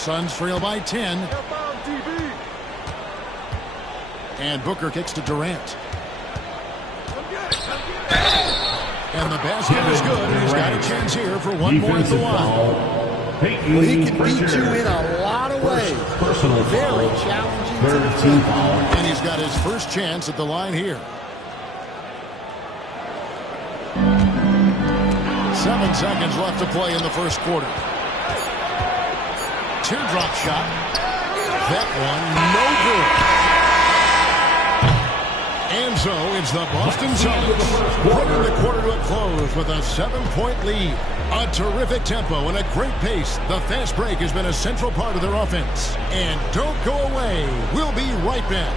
Suns trail by 10. And Booker kicks to Durant. And the basket is good. He's got a chance here for one more at the line. Well, he can beat you in a lot of ways. Very challenging to defend. And he's got his first chance at the line here. 7 seconds left to play in the first quarter. Teardrop shot. That one, no good. And so it's the Boston Celtics bringing the quarter to a close with a 7-point lead. A terrific tempo and a great pace. The fast break has been a central part of their offense. And don't go away. We'll be right back.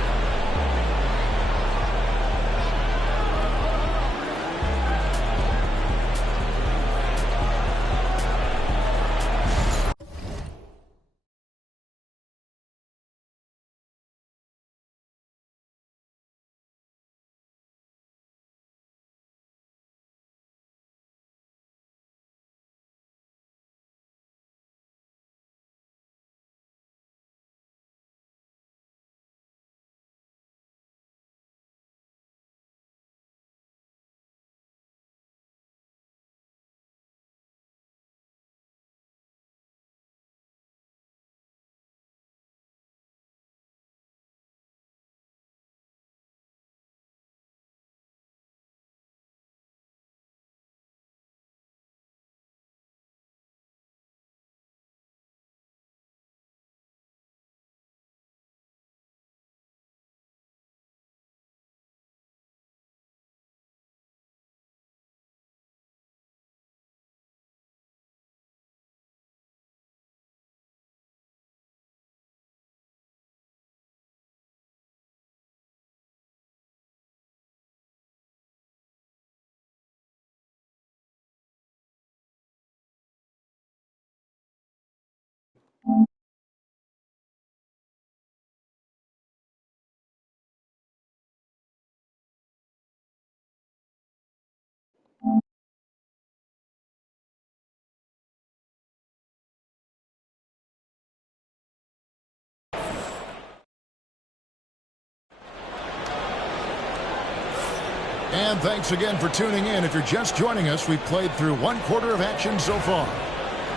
And thanks again for tuning in. If you're just joining us, we've played through one quarter of action so far.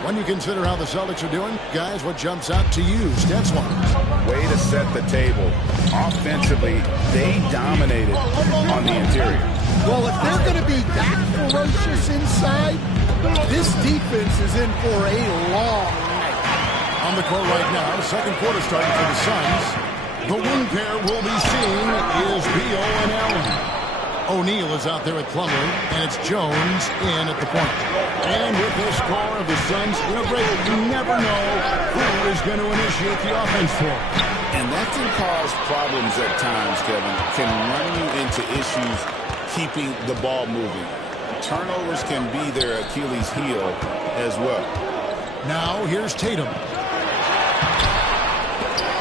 When you consider how the Celtics are doing, guys, what jumps out to you, stats-wise? Way to set the table. Offensively, they dominated on the interior. Well, if they're going to be that ferocious inside, this defense is in for a long night. On the court right now, second quarter starting for the Suns. The wing pair we'll be seeing is Beal and Allen. O'Neal is out there at Plumlee, and it's Jones in at the point. And with this score of the Suns, you never know who is going to initiate the offense for. And that can cause problems at times, Kevin. Can run you into issues keeping the ball moving. Turnovers can be their Achilles heel as well. Now here's Tatum.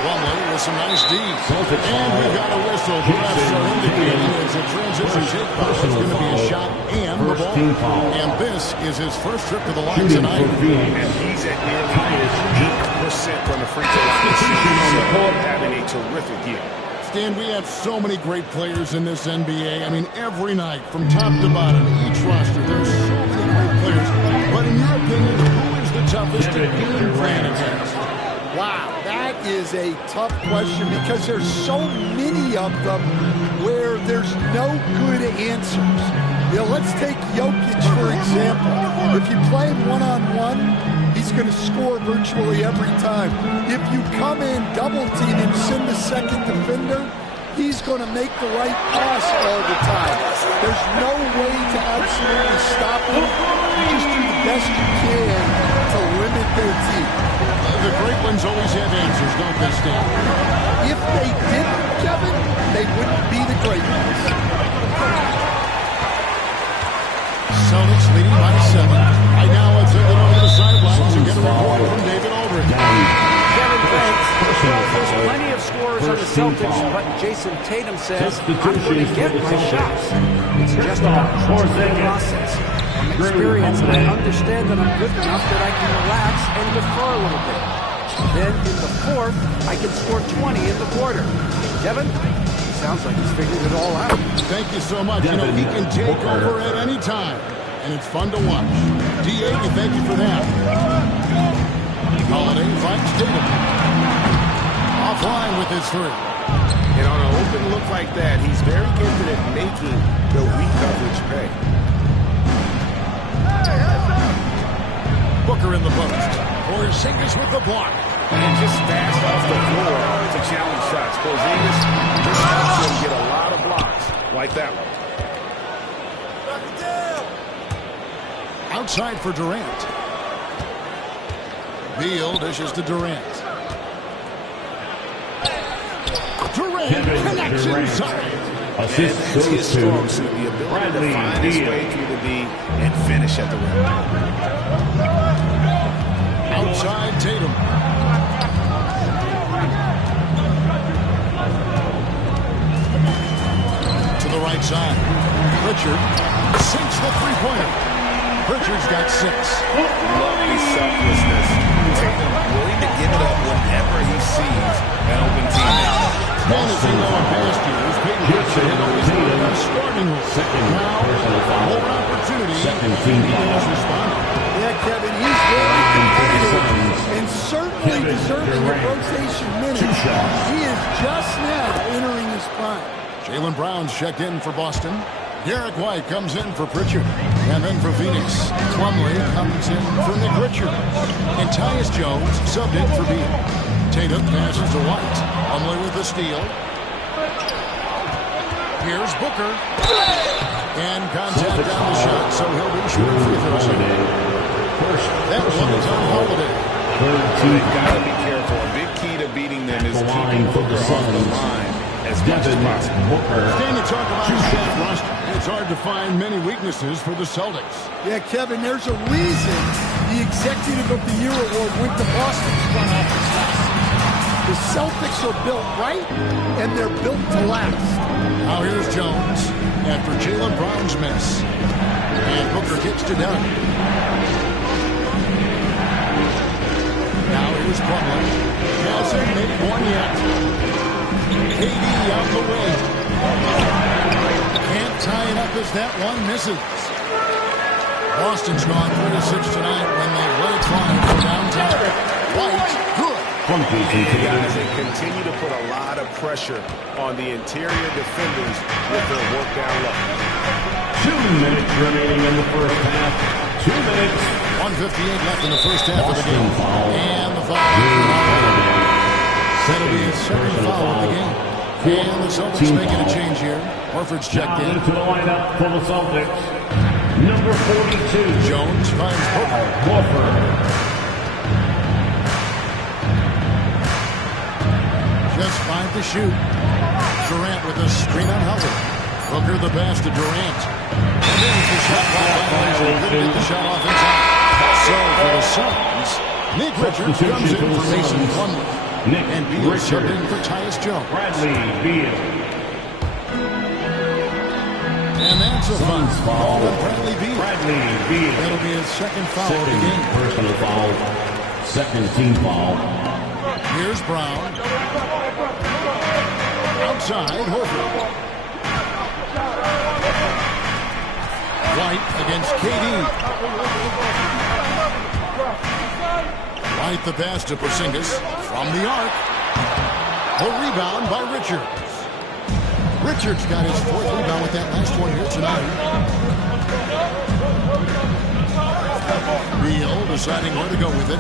Plumlee with some nice D. And we've got a whistle. The refs are indicating it's a transition shake foul. It's going to be a shot and the ball. And this is his first trip to the line tonight. And he's at nearly 8% from the free throw line. So having a terrific year. Stan, we have so many great players in this NBA. I mean, every night, from top to bottom, each roster, there's so many great players. But in your opinion, who is the toughest to game plan against? Wow, that is a tough question because there's so many of them where there's no good answers. You know, let's take Jokic, for example. If you play him one-on-one, he's going to score virtually every time. If you come in, double team him, send the second defender, he's going to make the right pass all the time. There's no way to absolutely stop him. You just do the best you can to limit their team. The great ones always have answers, don't they, Stan? If they didn't, Kevin, they wouldn't be the great ones. Celtics leading by 7. Right now, let's send it over to the sidelines and get a report from David Aldridge. Kevin, thanks. Well, there's plenty of scorers on the Celtics, but Jason Tatum says, I'm going to get my shots. It's just a process. From experience, I understand that I'm good enough that I can relax and defer a little bit. Then in the fourth, I can score 20 in the quarter. Kevin, sounds like he's figured it all out. Thank you so much. You know, he can take over at any time, and it's fun to watch. D.A., thank you for that. Holiday finds Tatum. Offline with his three. And on an open look like that, he's very gifted at making the weak coverage pay. Booker in the post. Porzingis with the block. And just fast off the floor to challenge shots. Porzingis just helps him get a lot of blocks like that one. Outside for Durant. Beal dishes to Durant. Durant connects inside. Assist It's his goes strong to suit, the ability Bradley to find his Beal. way through the D and finish at the rim. Outside Tatum. To the right side. Pritchard sinks the three-pointer. Pritchard's got 6. Love his selflessness. Tatum willing to give it up whenever he sees an open teammate. Managing on past years, Peyton Pritchard had always been in a starting role. Now, more opportunity. Second team He foul. has responded. Yeah, Kevin, he's very competitive and certainly deserving of rotation minutes. He is just now entering his prime. Jaylen Brown's checked in for Boston. Derek White comes in for Pritchard. And then for Phoenix, Plumlee comes in for Nick Richards. And Tyus Jones subbed in for Beal. Tatum passes to White. Plumlee with the steal. Here's Booker. And contact down the shot, so he'll be shooting free throws. That one is on Holiday. They've got to be careful. A big key to beating them is keeping Booker off the line as much as possible. Stand and talk about that roster. It's hard to find many weaknesses for the Celtics. Yeah, Kevin, there's a reason the Executive of the Year award went to Boston's front office last season. The Celtics are built right, and they're built to last. Now here's Jones after Jaylen Brown's miss. And Booker gets to Dunn. Now here's Plumlee. Hasn't made one yet. KD out the way. Can't tie it up as that one misses. Boston's gone 4-6 tonight when they've let it fly from downtown. White, good. Guys, they continue to put a lot of pressure on the interior defenders with their work down low. 2 minutes remaining in the first half. 2 minutes. 1:58 left in the first half of the game. And the foul. That'll be his second foul of the game. And the Celtics making a change here. Horford's checked in. Into the lineup for the Celtics. Number 42. Jones finds Booker. Horford. Just 5 to shoot. Durant with a screen on Howard. Booker the pass to Durant. And there's the shot by Violation. Couldn't get the shot off inside. So for the Suns, Nick Richards comes in for Mason Plumlee. And Beal subbed in for Tyus Jones. Bradley Beal. And that's a foul on Bradley Beal. Bradley Beal. That'll be his second foul of the game. Personal foul. Second team foul. Here's Brown. Outside, Horford. White against KD. White the pass to Porzingis from the arc. A rebound by Richards. Richards got his 4th rebound with that last one here tonight. Beal deciding where to go with it.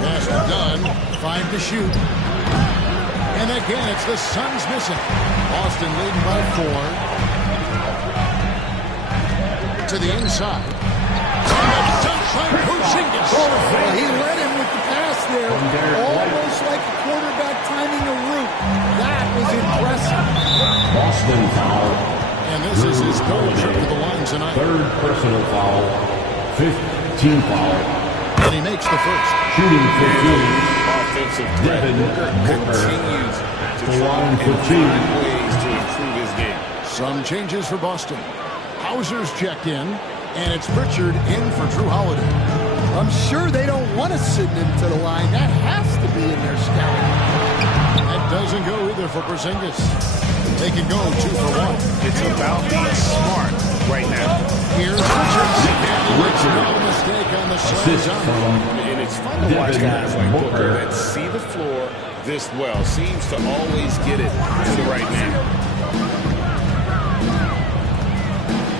Pass to Dunn. 5 to shoot. And again, it's the Suns missing. Boston leading by 4. To the inside. He led him with the pass there, almost like a quarterback timing a route. That was impressive. Boston foul. And this is his 3rd trip to the line tonight. 3rd personal foul. 5th team foul. And he makes the first. Shooting for Phoenix. Offensive threat. Booker continues to try and find ways to improve his game. Some changes for Boston. Hauser's checked in. And it's Pritchard in for Drew Holiday. I'm sure they don't want to send him to the line. That has to be in their scouting. That doesn't go either for Porzingis. They can go 2 for 1. It's about being smart right now. Here's Richards. And he makes no mistake on the slam dunk. And it's fun to watch guys like Booker that see the floor this well. Seems to always get it to the right man.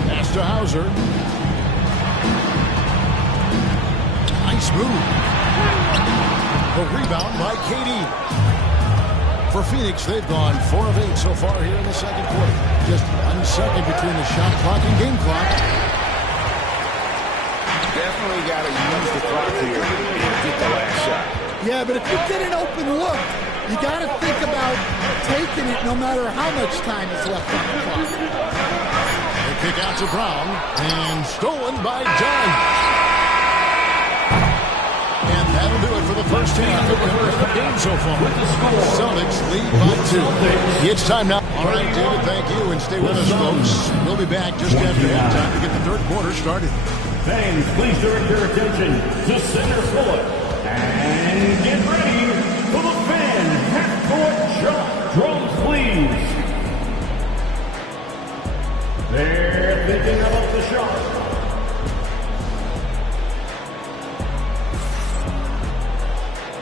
Pass to Hauser. Nice move. The rebound by KD. For Phoenix, they've gone 4 of 8 so far here in the second quarter. Just 1 second between the shot clock and game clock. Definitely got to use the clock here and get the last shot. Yeah, but if you get an open look, you got to think about taking it no matter how much time is left on the clock. They kick out to Brown, and stolen by Dunn. And that'll do it for the first half of the game so far. Celtics lead by 2. It's time now. All right, David, thank you, and stay with us, folks. We'll be back just after halftime to get the third quarter started. Fans, please direct your attention to center court. And get ready for the fan half-court shot. Drums, please. They're thinking about the shot.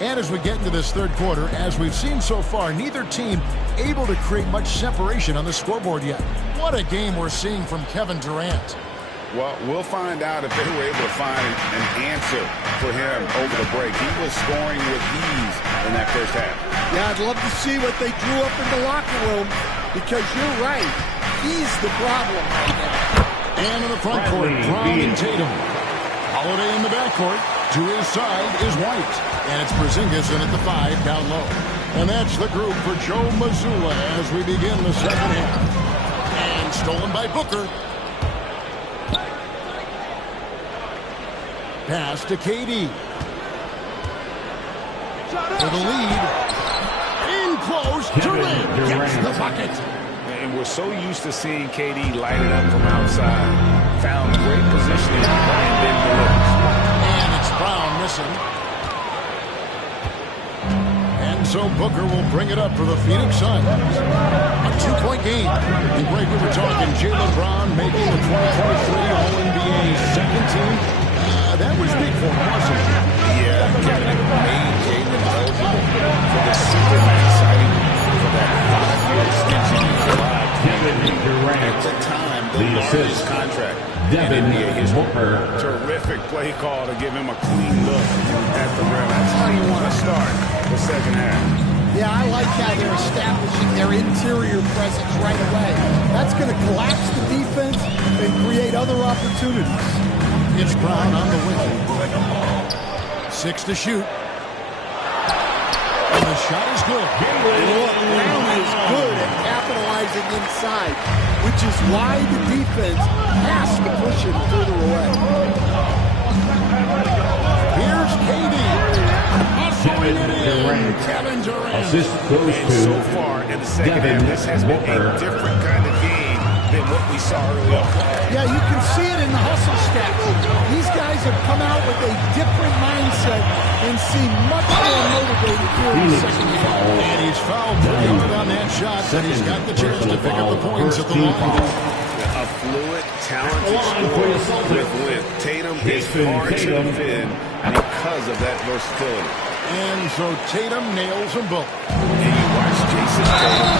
And as we get into this third quarter, as we've seen so far, neither team able to create much separation on the scoreboard yet. What a game we're seeing from Kevin Durant. Well, we'll find out if they were able to find an answer for him over the break. He was scoring with ease in that first half. Yeah, I'd love to see what they drew up in the locker room, because you're right. He's the problem right now. And in the front court, Brown and Tatum. Holiday in the backcourt. To his side is White. And it's Porzingis in at the 5 down low. And that's the group for Joe Mazzulla as we begin the second half. And stolen by Booker. Pass to KD. For the lead. In close. Durant gets the bucket. And we're so used to seeing KD light it up from outside. Found great positioning and then delivers. And it's Brown missing. And so Booker will bring it up for the Phoenix Suns. A 2-point game. And Greg, we were talking Jaylen Brown making the 2023 All-NBA second team. That was big for him, wasn't it? Yeah, Kevin, it made Jaylen eligible for the Superman signing for that 5-year extension in July. At the time, the largest contract in NBA history. Terrific play call to give him a clean look at the rim. That's how you want to start the second half. Yeah, I like how they're establishing their interior presence right away. That's going to collapse the defense and create other opportunities. It's Brown on the wing. 6 to shoot. And the shot is good. Brown is good at capitalizing inside, which is why the defense has to push him further away. Here's KD. Hustling it in. Kevin Durant. Assist goes And to so far in the second half, this has been a different kind of game than what we saw early on. Yeah, you can see it in the hustle stats. These guys have come out with a different mindset and seem much more motivated here in the second half. And he's fouled pretty hard on that shot, but he's got the chance to pick up the points at the line. A fluid, talented scorer with width. Tatum is hard to defend because of that versatility. And so Tatum nails them both. And you watch Jason Tatum.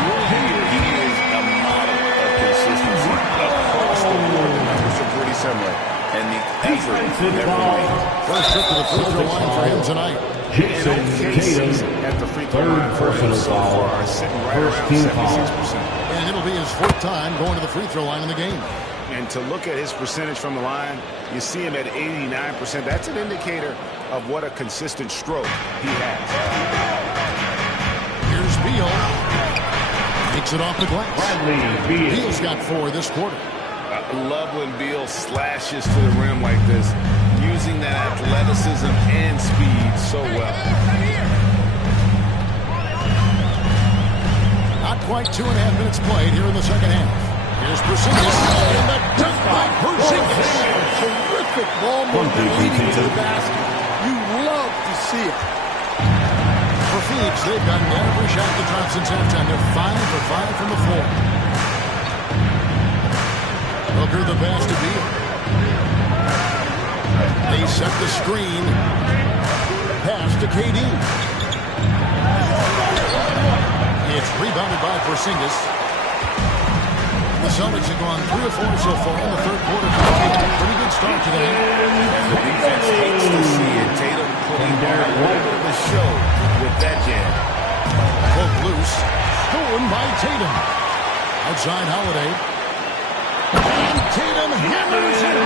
You'll hear he is a model of consistency across the board. The numbers are pretty similar. And the effort never wanes. First trip to the free throw line for him tonight. Jason Tatum, at the free throw line for him so far, sitting right around 76%. And it'll be his 4th time going to the free throw line in the game. And to look at his percentage from the line, you see him at 89%. That's an indicator of what a consistent stroke he has. Here's Beal. Takes it off the glass. Bradley Beal. Beal's got 4 this quarter. I love when Beal slashes to the rim like this, using that athleticism and speed so well. Not quite 2.5 minutes played here in the second half. Here's Porzingis. And the dunk by Porzingis. Terrific ball movement leading to the basket. You love to see it. For Phoenix, they've gotten every shot that dropped since halftime. They're 5 for 5 from the floor. Hooker the pass to Beal. They set the screen. Pass to KD. It's rebounded by Porzingis. The Celtics have gone 3 of 4 so far in the third quarter. Pretty good start today. The defense hates to see it. Tatum putting on a little bit of a show with that jam. Poke loose. Stolen by Tatum. Outside Holiday. And Tatum hammers it.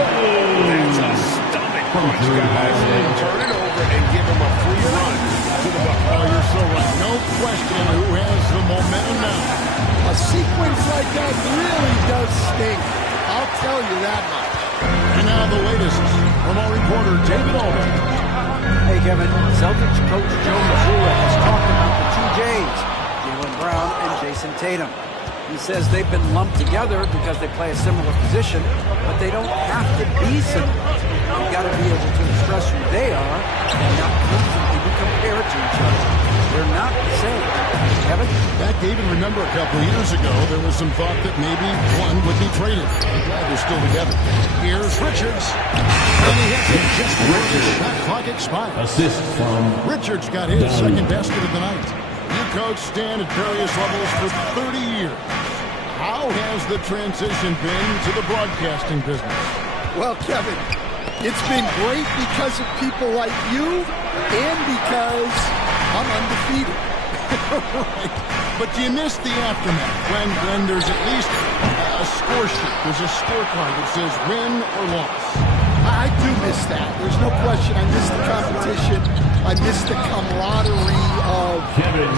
That's a stomach punch, guys. Turn it over and give him a free run to the bucket. Oh, you're so right. No question who has the momentum now. A sequence like that really does sting. I'll tell you that much. And now the latest from our reporter, David Aldridge. Hey, Kevin, Celtics coach Joe Mazzulla has talked about the two J's, Jaylen Brown and Jason Tatum. He says they've been lumped together because they play a similar position, but they don't have to be similar. You've got to be able to express who they are and not constantly be compared to each other. They're not the same. Kevin? Back, David, remember a couple of years ago, there was some thought that maybe one would be traded. I'm glad they're still together. Here's Richards. And he hits it just before the shot clock expires. Assist from Richards got his second basket of the night. You coached Stan at various levels for 30 years. How has the transition been to the broadcasting business? Well, Kevin, it's been great because of people like you and because I'm undefeated. Right. But do you miss the aftermath when there's at least a score sheet? There's a scorecard that says win or loss. I do miss that. There's no question. I miss the competition. I miss the camaraderie of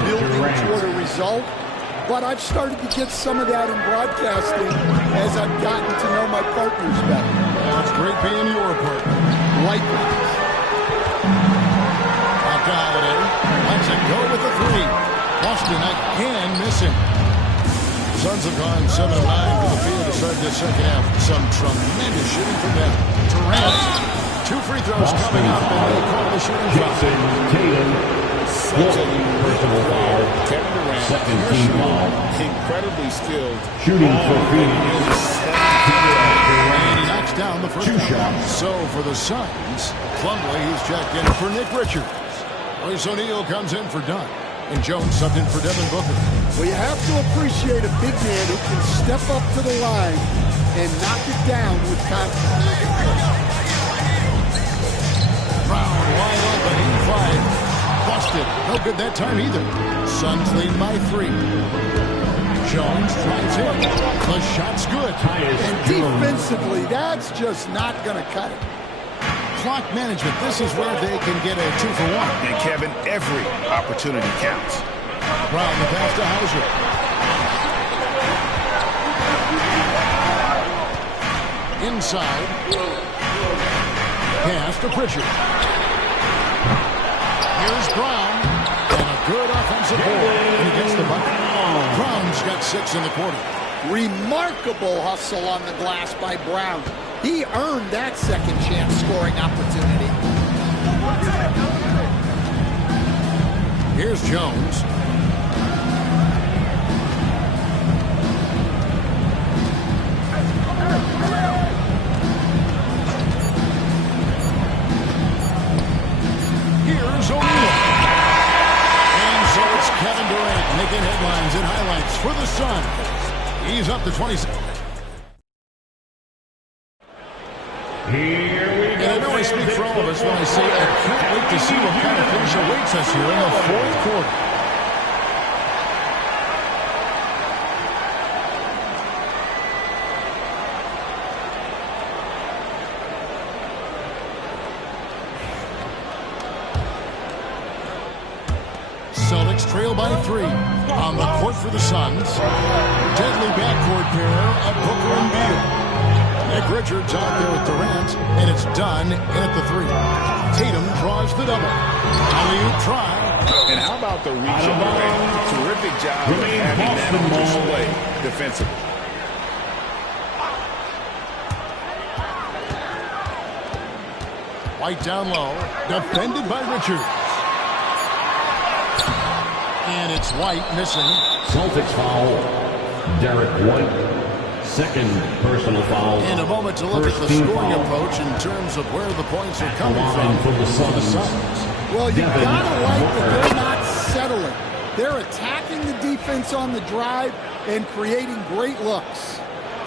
building toward a result. But I've started to get some of that in broadcasting as I've gotten to know my partners better. Well, it's great being your partner. Likewise. Back to Holiday. Let's it go with the three. Boston again missing. Suns have gone 7 of 9 from the field to start this second half. Some tremendous shooting from them. Durant. 2 free throws coming up, and they call the shooting foul. Such a unique player. Kevin Durant, second team foul. incredibly skilled. Shooting for Phoenix. And he knocks down the first 2 shots. So for the Suns, Plumlee is checked in for Nick Richards. Royce O'Neal comes in for Dunn. And Jones subbed in for Devin Booker. Well, you have to appreciate a big man who can step up to the line and knock it down with confidence. Brown wide open, 85. Busted. No good that time either. Suns lead by 3. Jones drives in. The shot's good. And defensively, that's just not going to cut it. Clock management. This is where they can get a 2 for 1. And Kevin, every opportunity counts. Brown the pass to Hauser. Inside. Pass to Pritchard. Here's Brown. And a good offensive board. And he gets the bucket. Brown's got 6 in the quarter. Remarkable hustle on the glass by Brown. He earned that second chance scoring opportunity. Here's Jones. Here's O'Neal. And so it's Kevin Durant making headlines and highlights for the Suns. He's up to 26. And I know I speak for all of us when I say I can't wait to see what kind of finish awaits us here in the fourth quarter. Celtics trail by 3. On the court for the Suns. Deadly backcourt pair of Booker and Beal. Nick Richards out there with Durant, and it's done in at the 3. Tatum draws the double. Alley-oop try. And how about the reach of Durant? Terrific job of having that on display defensively. White down low. Defended by Richards. And it's White missing. Celtics foul. Derek White. Second personal foul. In a moment to look at the scoring approach in terms of where the points are coming from for the Suns. Well, you gotta like that they're not settling. They're attacking the defense on the drive and creating great looks.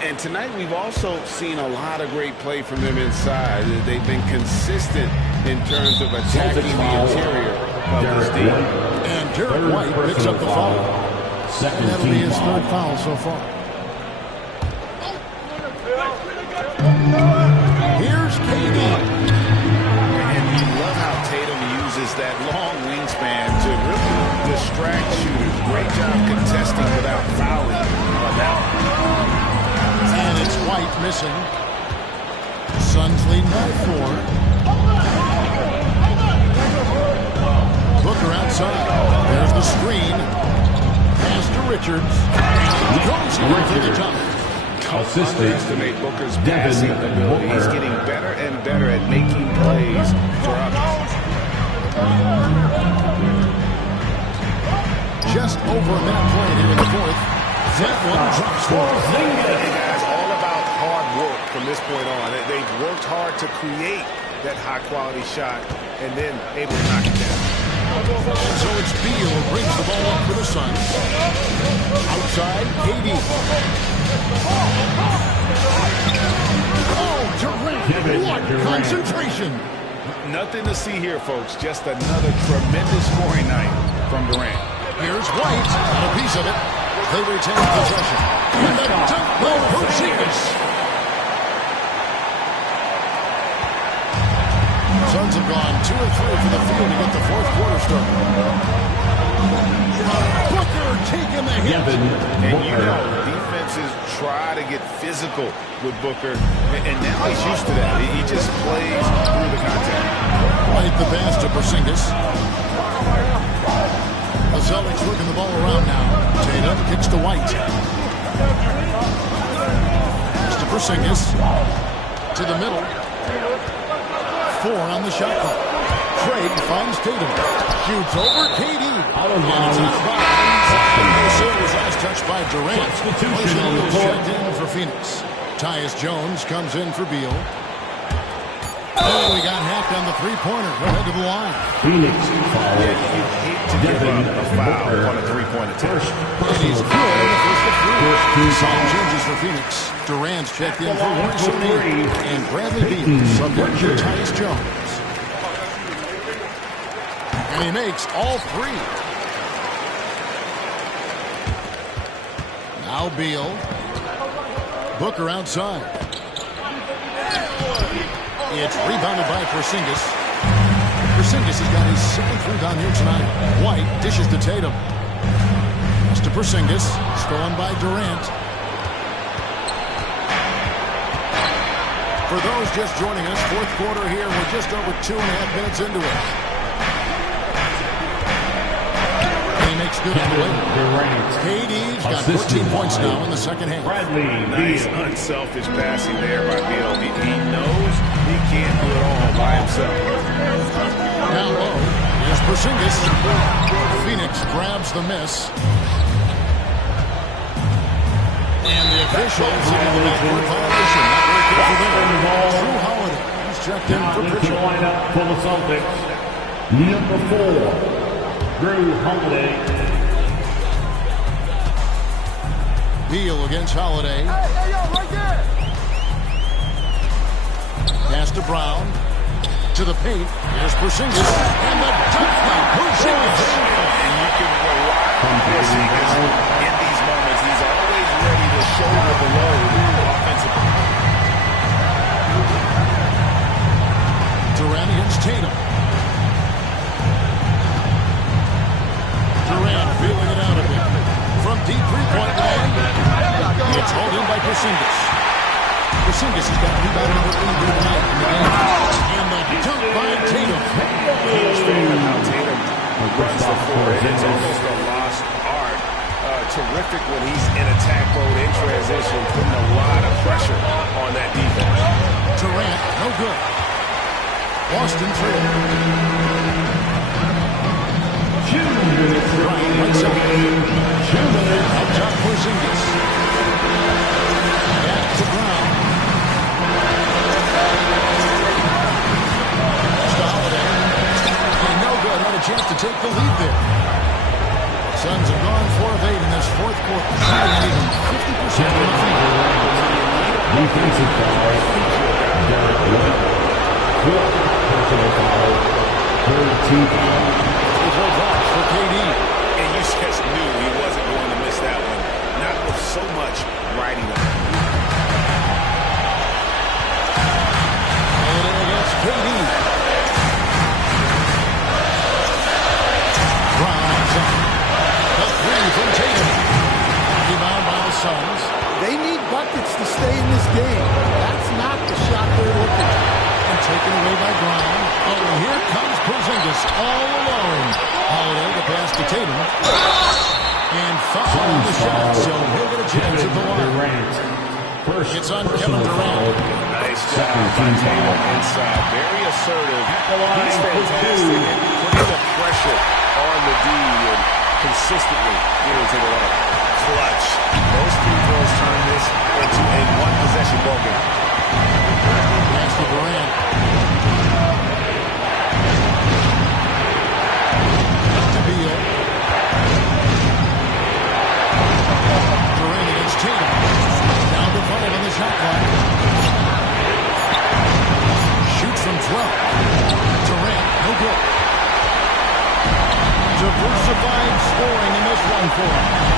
And tonight we've also seen a lot of great play from them inside. They've been consistent in terms of attacking the interior of this team. And Derek White picks up the foul. And that'll be his third foul so far. Here's KD. And you love how Tatum uses that long wingspan to really distract shooters. Great job contesting without fouling on that one. And it's White missing. Suns lead by 4. Booker outside. There's the screen. Pass to Richards. Goes to the top. Don't underestimate Booker's passing ability. He's getting better and better at making plays for others. Just over a minute played here in the fourth. That one drops for. Hey guys, all about hard work from this point on. They've worked hard to create that high-quality shot and then able to knock it down. So it's Beal who brings the ball up for the Suns. Outside, KD. Oh, Durant. What concentration. Nothing to see here, folks. Just another tremendous scoring night from Durant. Here's White. Got a piece of it. They retain possession. And the dunk by Porzingis. Suns have gone 2 of 3 for the field to get the fourth quarter started. Booker taking the hit. And you know, defenses try to get physical with Booker, and now he's used to that. He just plays through the contact. Right, the pass to Porzingis. The Celtics working the ball around now. Tatum kicks to White. It's to Porzingis. To the middle. 4 on the shot clock. Craig finds Tatum. Shoots over KD. And it's out of bounds. It was last touched by Durant. O'Neal's checked in for Phoenix. Tyus Jones comes in for Beal. Oh, we got hacked on the three-pointer. Go ahead to the line. Phoenix foul. Yeah, you hate to give up a foul on a three-point attempt. And he's good in the first of 3. Some changes for Phoenix. Durant's checked in for Royce O'Neal. And Bradley Beal subbed in for Tyus Jones. And he makes all 3. Now Beal. Booker outside. It's rebounded by Porzingis. Porzingis has got his 7th rebound here tonight. White dishes to Tatum. It's to Porzingis. Stolen by Durant. For those just joining us, fourth quarter here. We're just over 2.5 minutes into it. And he makes good on the way. KD's got 14 points now in the second half. Nice unselfish passing there by Beal. He knows he can't do it all by himself. Down low. Here's Porzingis. Phoenix grabs the miss. And the officials have the backcourt violation. Not very good for them. Drew Holiday. He's checked in for Pritchard. Lineup for the Celtics. Number 4, Drew Holiday. Beal against Holiday. Hey, yo, right there. Pass to Brown. To the paint. Here's Porzingis. And the dunk by Porzingis. And you can rely on Porzingis in these moments. He's always ready to shoulder the load offensively. Durant against Tatum. Durant feeling it out of him. From deep three-point line. It's hauled in by Porzingis. Porzingis has got rebound number 3 tonight in the game. And the dunk by Tatum. Huge fan of how Tatum runs the floor. It's almost a lost art. Terrific when he's in attack mode in transition, putting a lot of pressure on that defense. Durant, no good. Boston trail. Brown right side. Up top Porzingis. Back to Brown. Holiday. And no good. Had a chance to take the lead there. Suns have gone 4 of 8 in this fourth quarter. Shooting even 50% from the field. Defensive foul. Derek White. 12th personal foul. 3rd team foul. Free box for KD. And you just knew he wasn't going to miss that one. Not with so much riding on it. Holiday against KD. Brown outside. The three from Tatum. Rebound by the Suns. They need buckets to stay in this game. That's not the shot they're looking at. And taken away by Brown. Oh, and here comes Porzingis all alone. Holiday the pass to Tatum. And foul on the shot, so he'll get a chance at the line. It's on Kevin Durant. Nice job by Tatum inside. Very assertive. He's fantastic at putting the pressure on the D and consistently getting to the line. Clutch. Those free throws turn this into a one-possession ball game. Pass to Durant. To Beal. Durant against Tatum. Down to 5 on the shot clock. Shoots from 12. Durant, no good. Diversified scoring in this one for him.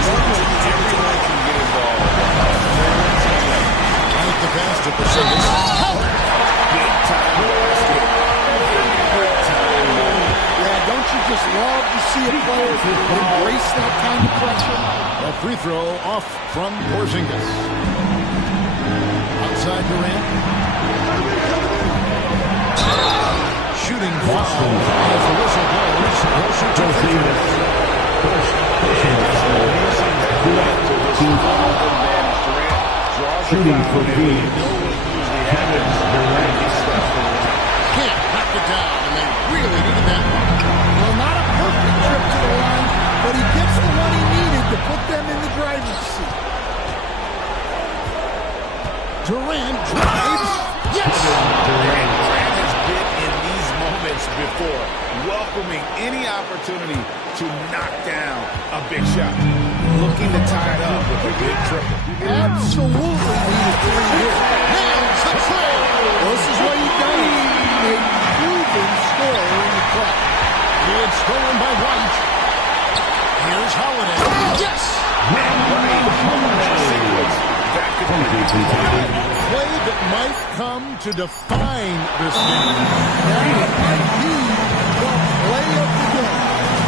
Everyone can get involved. Right the pass to Porzingis. Big time basket. Big time. Yeah, don't you just love to see a player embrace that kind of pressure? A free throw off from Porzingis. Outside Durant. Shooting foul. As the whistle blows, he'll shoot two free throws. Shooting for Phoenix. Kevin Durant. Can't knock it down, and they really needed that one. Well, not a perfect trip to the line, but he gets the one he needed to put them in the driver's seat. Durant drives. Yes! Durant has been in these moments before, welcoming any opportunity to knock down a big shot. Looking to tie it up with a big triple. Absolutely needed 3 here. Nails the tray. Well, this is what he does. A proven scorer in the club. It's stolen by White. Here's Holiday. Yes! Play that might come to define this game. That might be the play of the game.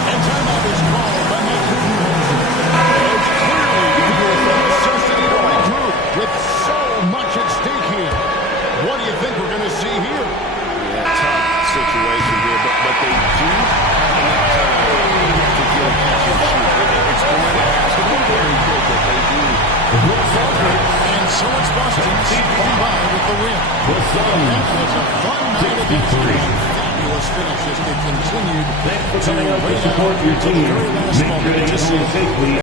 And timeout is called by Matt Budenholzer. It's clearly the necessity to regroup with so much at stake here. What do you think we're going to see here? Yeah, tough situation here, but they do have time to get catch and shoot. It's going to have to be very good that they do. And so it's Boston sneaking by with the win. That was a fun night of history. Fabulous finish as they continued Thanks for coming out to support your team. Make sure you home safely.